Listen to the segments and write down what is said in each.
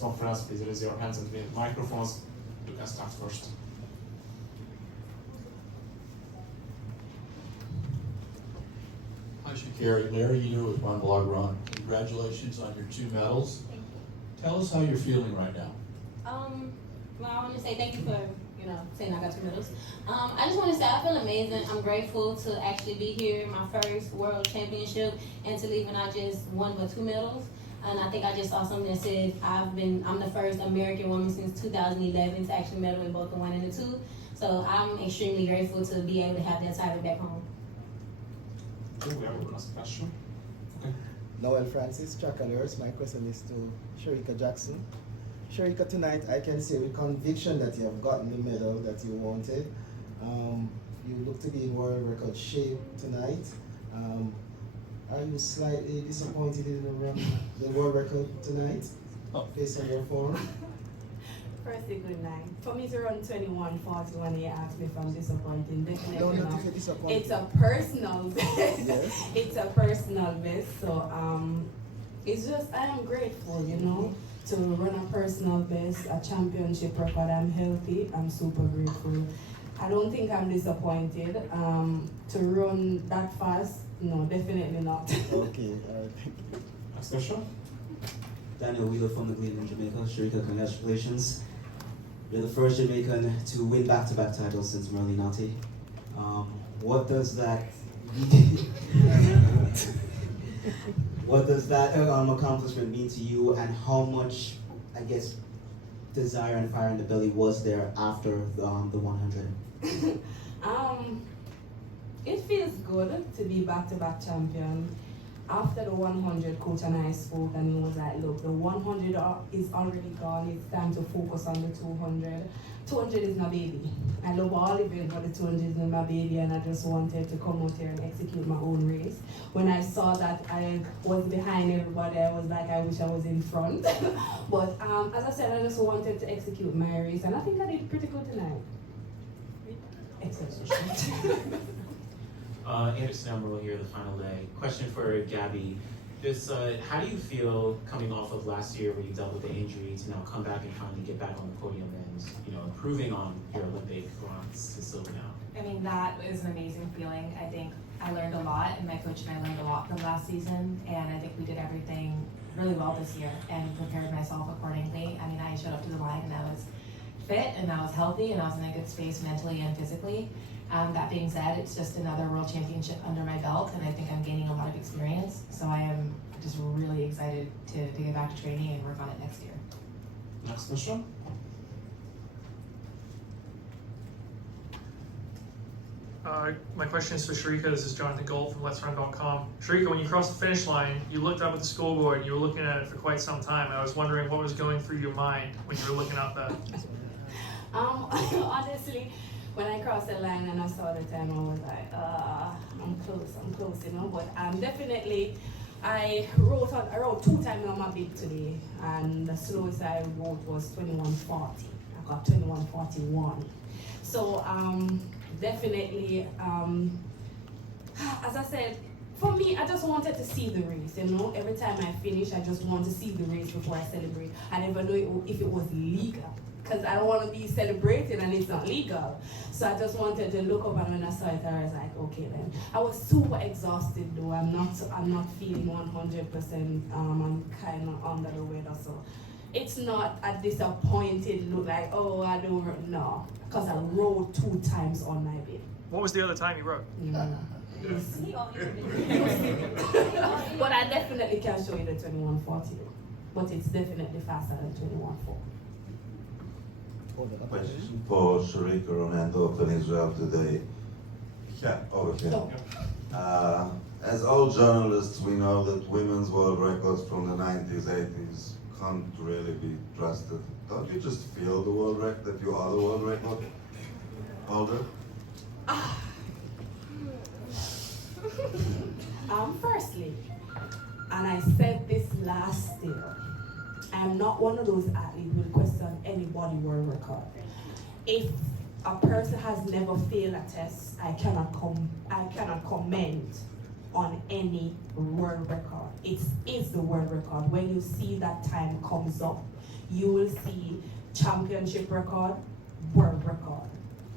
conference, please raise your hands and we have microphones. You can start first. Hi, Sha'Carri. Larry here with One Blog Run. Congratulations on your 2 medals. Thank you. Tell us how you're feeling right now. Well, I want to say thank you for, saying I got 2 medals. I just want to say I feel amazing. I'm grateful to actually be here, my first world championship, and to leave and I just won but 2 medals. And I think I just saw something that said I'm the first American woman since 2011 to actually medal in both the 1 and the 2. So I'm extremely grateful to be able to have that title back home. Okay, we have one last question. Okay. Noel Francis, track and reverse. My question is to Sherica Jackson. Sherica, tonight I can say with conviction that you have gotten the medal that you wanted. You look to be in world record shape tonight. Are you slightly disappointed in the world record tonight, based on your form? Firstly, good night. For me to run 21:41, you asked me if I'm disappointed. Definitely No, not not. if you're disappointed. It's a personal best. Yes. It's a personal best. So it's just I am grateful, to run a personal best, a championship record. I'm healthy. I'm super grateful. I don't think I'm disappointed. To run that fast, no, definitely not. Okay, all right, thank you. Next question. Daniel Wheeler from the Cleveland, Jamaica. Sharica, congratulations. You're the first Jamaican to win back-to-back titles since Merlin Nati. What does that accomplishment mean to you, and how much, I guess, desire and fire in the belly was there after the 100? It feels good to be back-to-back champion. After the 100, Coach and I spoke, and he was like, look, the 100 is already gone. It's time to focus on the 200. 200 is my baby. I love all events, but the 200 is my baby, and I just wanted to come out here and execute my own race. When I saw that I was behind everybody, I was like, I wish I was in front. But as I said, I just wanted to execute my race, and I think I did pretty good tonight. Excellent. Anderson Amarillo here, the final day. Question for Gabby. Just how do you feel coming off of last year where you dealt with the injury to now come back and finally get back on the podium and improving on your Olympic bronze to silver now? I mean, that is an amazing feeling. I think I learned a lot, and my coach and I learned a lot from last season, and I think we did everything really well this year and prepared myself accordingly. I mean, I showed up to the line and I was fit and I was healthy and I was in a good space mentally and physically. That being said, it's just another world championship under my belt, and I think I'm gaining a lot of experience. So I am just really excited to get back to training and work on it next year. Next question. My question is for Sharica. This is Jonathan Gold from Let'sRun.com. Sharica, when you crossed the finish line, you looked up at the scoreboard and you were looking at it for quite some time. I was wondering what was going through your mind when you were looking up that. Honestly, when I crossed the line and I saw the time, I was like, I'm close, But definitely, I wrote 2 times on my bib today, and the slowest I wrote was 21:40. I got 21:41. So definitely, as I said, for me, I just wanted to see the race. Every time I finish, I just want to see the race before I celebrate. I never know if it was legal, because I don't want to be celebrating and it's not legal. So I just wanted to look up, and when I saw it, I was like, okay then. I was super exhausted though. I'm not feeling 100%. I'm kind of under the weather, so it's not a disappointed look like, oh, I don't know, because I wrote 2 times on my bib. What was the other time you wrote? But I definitely can show you the 21:40, but it's definitely faster than 21:4. Question for Sharica Ronaldo of Israel today. Yeah, over here. As all journalists, we know that women's world records from the 90s, 80s can't really be trusted. Don't you just feel the world record, that you are the world record holder? Firstly, and I said this last year, I'm not one of those athletes who will question anybody's world record. If a person has never failed a test, I cannot comment on any world record. It's the world record. When you see that time comes up, you will see championship record, world record.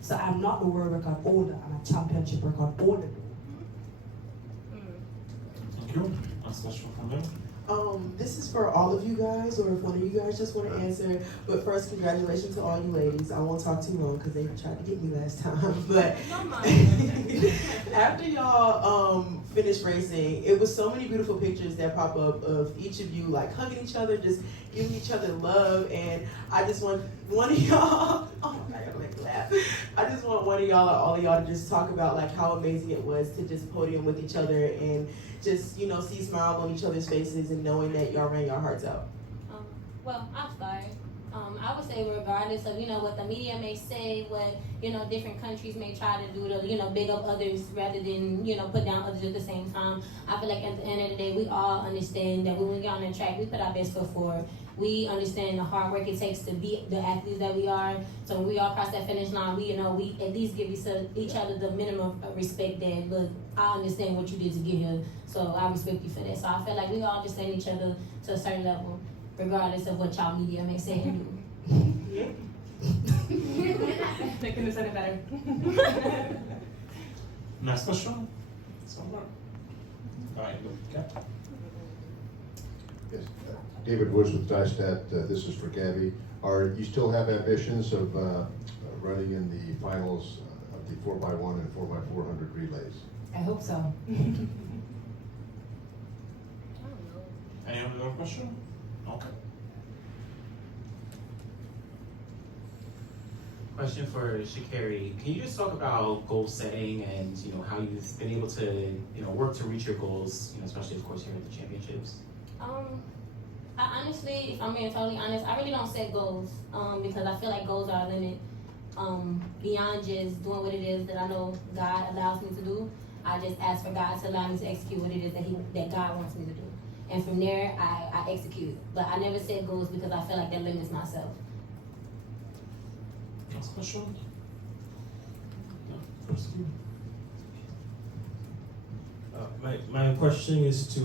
So I'm not the world record holder, I'm a championship record holder. Thank you. Last question from them. This is for all of you guys, or if one of you guys just want to answer. But first, congratulations to all you ladies. I won't talk too long because they tried to get me last time. But after y'all finished racing, it was so many beautiful pictures that pop up of each of you like hugging each other, just giving each other love. And I just want one of y'all. Oh my God, I gotta make me laugh. I just want one of y'all or all of y'all to just talk about like how amazing it was to just podium with each other and just, you know, see smiles on each other's faces and knowing that y'all ran your hearts out. Well, I'll start. I would say regardless of, you know, what the media may say, what, you know, different countries may try to do to, you know, big up others rather than, you know, put down others at the same time. I feel like at the end of the day, we all understand that when we get on the track, we put our best foot forward. We understand the hard work it takes to be the athletes that we are. So when we all cross that finish line, we, you know, we at least give each other the minimum of respect that, look, I understand what you did to get here, so I respect you for that. So I feel like we all understand each other to a certain level, regardless of what y'all media may say and do. They couldn't have said it better. Next question. Somewhere. All right, okay. Yes, David Woods with Dystat. This is for Gabby. You still have ambitions of running in the finals of the 4x1 and 4x400 relays? I hope so. Any other question? Okay. Question for Sha'Carri. Can you just talk about goal setting and, you know, how you've been able to, you know, work to reach your goals, you know, especially of course here at the championships? I honestly, if I'm being totally honest, I really don't set goals because I feel like goals are a limit beyond just doing what it is that I know God allows me to do. I just ask for God to allow me to execute what it is that God wants me to do. And from there, I execute. But I never set goals because I feel like that limits myself. Last question? No, first you. My question is to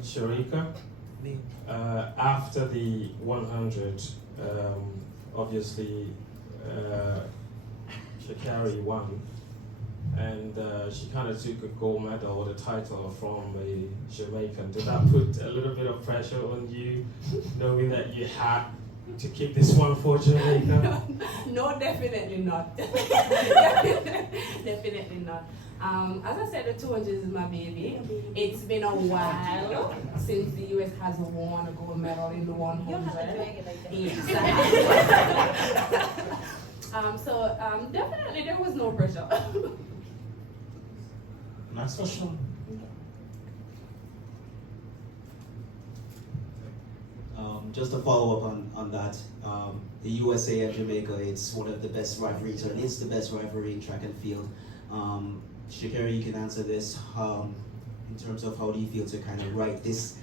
Sherica. After the 100, obviously Sha'Carri won, and she kind of took a gold medal or the title from a Jamaican. Did that put a little bit of pressure on you, knowing that you had to keep this one for Jamaica? No, definitely not. Definitely not. As I said, the 200 is my baby. It's been a while since the US has won a gold medal in the 100. So definitely there was no pressure. Next question. Just to follow up on that, the USA and Jamaica, it's one of the best rivalries, or it's the best rivalry in track and field. Sha'Carri, you can answer this in terms of how do you feel to kind of write this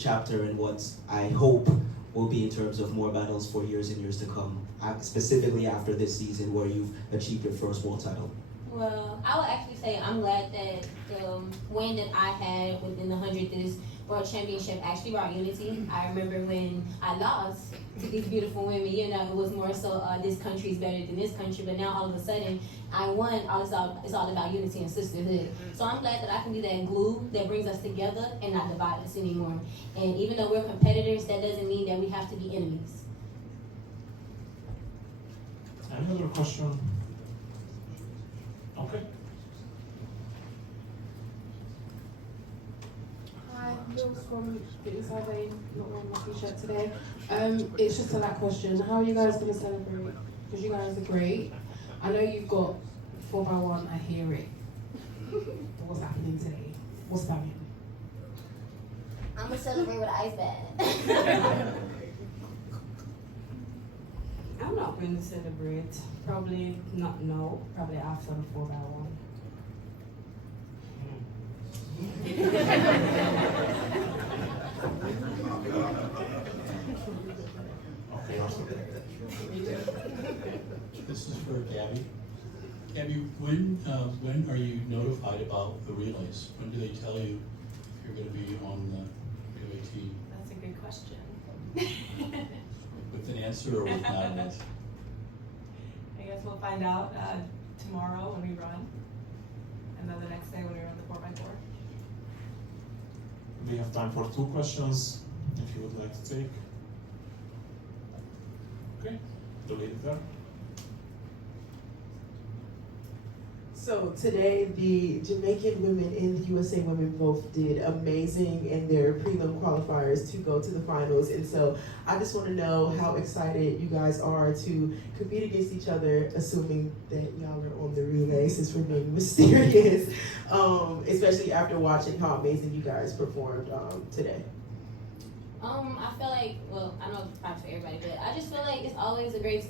chapter and what I hope will be in terms of more battles for years and years to come, specifically after this season where you've achieved your first world title. Well, I would actually say I'm glad that the win that I had within the 100th World Championship actually brought unity. I remember when I lost to these beautiful women, you know, it was more so this country is better than this country, but now all of a sudden I won, it's all about unity and sisterhood. So I'm glad that I can be that glue that brings us together and not divide us anymore. And even though we're competitors, that doesn't mean that we have to be enemies. Any other question? Okay. Hi, Jules from Fitness Survey, not wearing my t-shirt today. It's just a that question. How are you guys going to celebrate? Because you guys are great. I know you've got 4x1, I hear it. But what's happening today? What's happening? I'm going to celebrate with an ice bath. I'm not going to celebrate. Probably not now. Probably after the 4x1. This is for Gabby. Gabby, when are you notified about the relays? When do they tell you you're going to be on the UAT? That's a good question. answer or with madness? I guess we'll find out tomorrow when we run, and then the next day when we run the 4x4. We have time for 2 questions, if you would like to take. Okay, the lady there. So today, the Jamaican women and the USA women both did amazing in their prelim qualifiers to go to the finals. And so I just want to know how excited you guys are to compete against each other, assuming that y'all are on the relay, since we're being mysterious, especially after watching how amazing you guys performed today. I feel like, well, I know it's probably for everybody, but I just feel like it's always a great,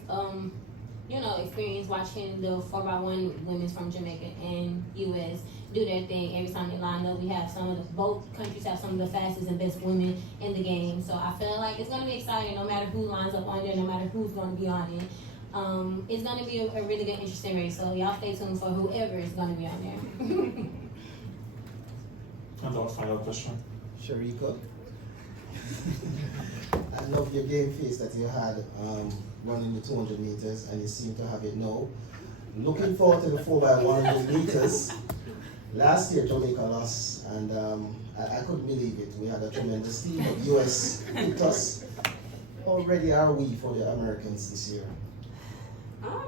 experience watching the 4x1 women from Jamaica and US do their thing every time they line up. We have both countries have some of the fastest and best women in the game. So I feel like it's going to be exciting no matter who lines up on there, no matter who's going to be on it. It's going to be a really good, interesting race. So y'all stay tuned for whoever is going to be on there. And our final question. Sherica, I love your game face that you had running the 200 meters, and you seem to have it now. Looking forward to the 4x100 meters. Last year, Jamaica lost, and I couldn't believe it. We had a tremendous team, but US picked us. How ready are we for the Americans this year?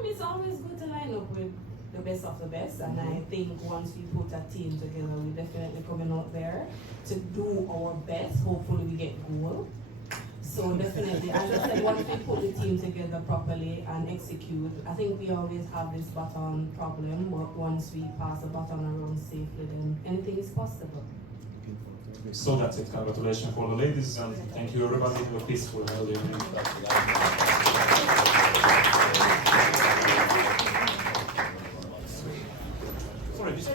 It's always good to line up with the best of the best, and I think once we put a team together, we're definitely coming out there to do our best. Hopefully we get gold. So definitely, as I said, once we put the team together properly and execute, I think we always have this baton problem, but once we pass the baton around safely, then anything is possible. So that's it. Congratulations for the ladies, and thank you everybody for a peaceful evening. Sorry, this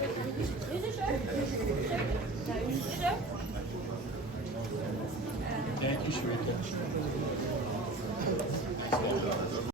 Thank you, Sherica.